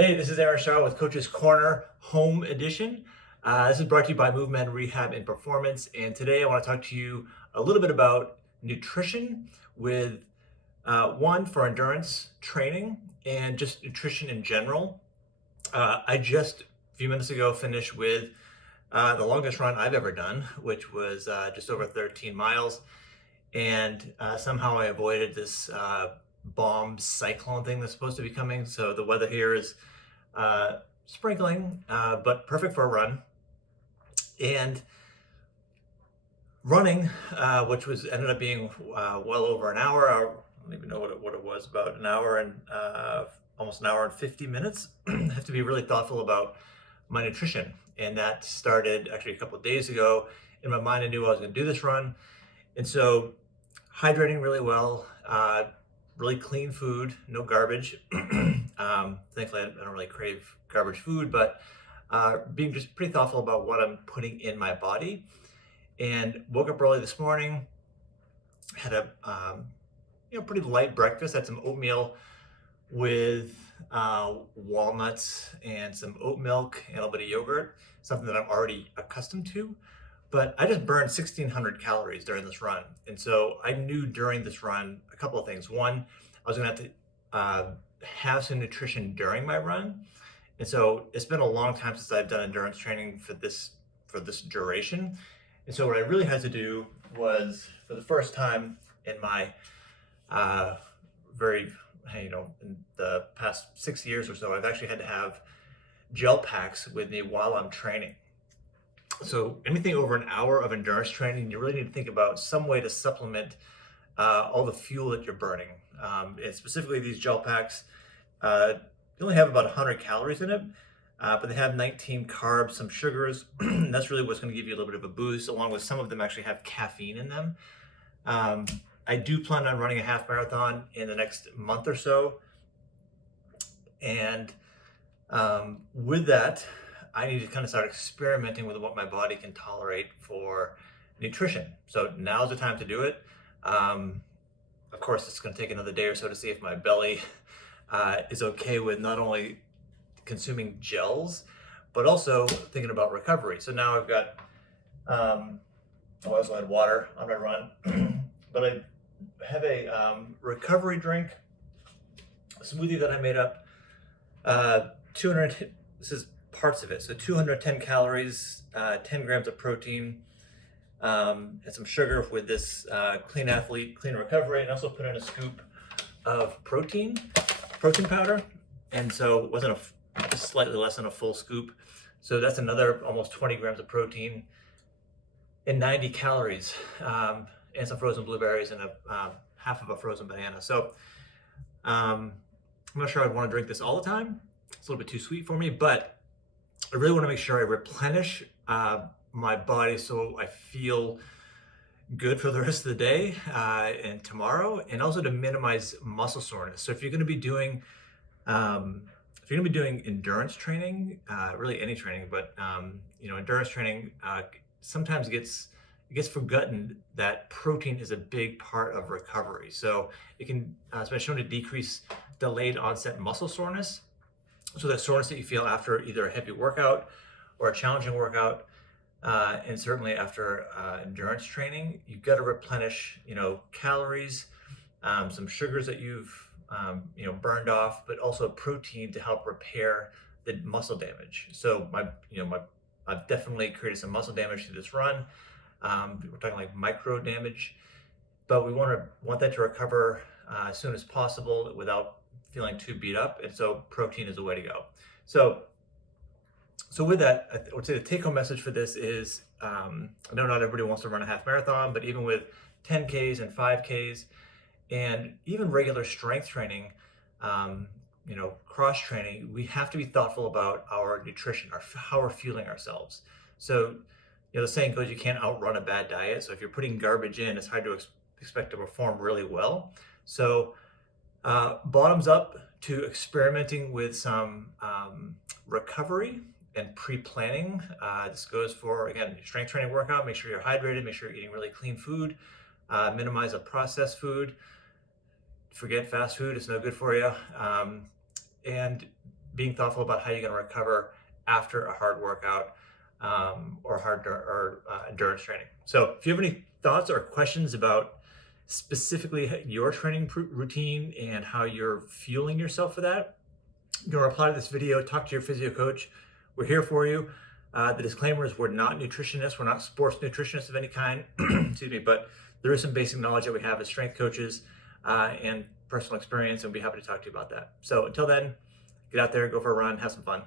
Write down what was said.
Hey, this is Aaron Shaw with Coach's Corner Home Edition. This is brought to you by MoveMend Rehab and Performance. And today I want to talk to you a little bit about nutrition with one for endurance training and just nutrition in general. I just a few minutes ago finished with the longest run I've ever done, which was just over 13 miles. And somehow I avoided this bomb cyclone thing that's supposed to be coming. So the weather here is sprinkling, but perfect for a run. And running, which was ended up being well over an hour. I don't even know what it was, about an hour and almost an hour and 50 minutes. I have to be really thoughtful about my nutrition. And that started actually a couple of days ago. In my mind, I knew I was going to do this run. And so hydrating really well, really clean food, no garbage. Thankfully, I don't really crave garbage food, but being just pretty thoughtful about what I'm putting in my body. And woke up early this morning, had a pretty light breakfast, had some oatmeal with walnuts and some oat milk and a little bit of yogurt, something that I'm already accustomed to. But I just burned 1,600 calories during this run. And so I knew during this run a couple of things. One, I was gonna have to have some nutrition during my run. And so it's been a long time since I've done endurance training for this duration. And so what I really had to do was, for the first time in my in the past 6 years or so, I've actually had to have gel packs with me while I'm training. So anything over an hour of endurance training, you really need to think about some way to supplement all the fuel that you're burning. And specifically these gel packs, they only have about 100 calories in it, but they have 19 carbs, some sugars. And that's really what's going to give you a little bit of a boost, along with some of them actually have caffeine in them. I do plan on running a half marathon in the next month or so. And with that, I need to kind of start experimenting with what my body can tolerate for nutrition. So now's the time to do it. Of course, it's going to take another day or so to see if my belly is okay with not only consuming gels, but also thinking about recovery. So now I've got, I also had water on my run, but I have a recovery drink, a smoothie that I made up, 200, this is parts of it. So 210 calories, 10 grams of protein, and some sugar with this Clean Athlete, Clean Recovery, and also put in a scoop of protein powder. And so it wasn't just slightly less than a full scoop. So that's another almost 20 grams of protein and 90 calories, and some frozen blueberries and half of a frozen banana. So I'm not sure I'd want to drink this all the time. It's a little bit too sweet for me, but I really want to make sure I replenish my body so I feel good for the rest of the day and tomorrow, and also to minimize muscle soreness. So if you're going to be doing endurance training, really any training, but endurance training sometimes it gets forgotten that protein is a big part of recovery. So it can it's been shown to decrease delayed onset muscle soreness. So that soreness that you feel after either a heavy workout or a challenging workout, and certainly after endurance training, you've got to replenish, calories, some sugars that you've, burned off, but also protein to help repair the muscle damage. So I've definitely created some muscle damage through this run. We're talking like micro damage, but we want that to recover as soon as possible without feeling too beat up, and so protein is the way to go. So with that, I would say the take-home message for this is, I know not everybody wants to run a half marathon, but even with 10Ks and 5Ks, and even regular strength training, cross training, we have to be thoughtful about our nutrition, how we're fueling ourselves. So, the saying goes, you can't outrun a bad diet. So if you're putting garbage in, it's hard to expect to perform really well. So bottoms up to experimenting with some recovery and pre-planning. This goes for, again, your strength training workout. Make sure you're hydrated, make sure you're eating really clean food, minimize the processed food, forget fast food, it's no good for you. And being thoughtful about how you're going to recover after a hard workout or endurance training. So if you have any thoughts or questions about specifically your training routine and how you're fueling yourself for that, you can reply to this video, talk to your physio coach. We're here for you. The disclaimer is we're not nutritionists, we're not sports nutritionists of any kind, excuse me, but there is some basic knowledge that we have as strength coaches and personal experience, and we'll be happy to talk to you about that. So until then, get out there, go for a run, have some fun.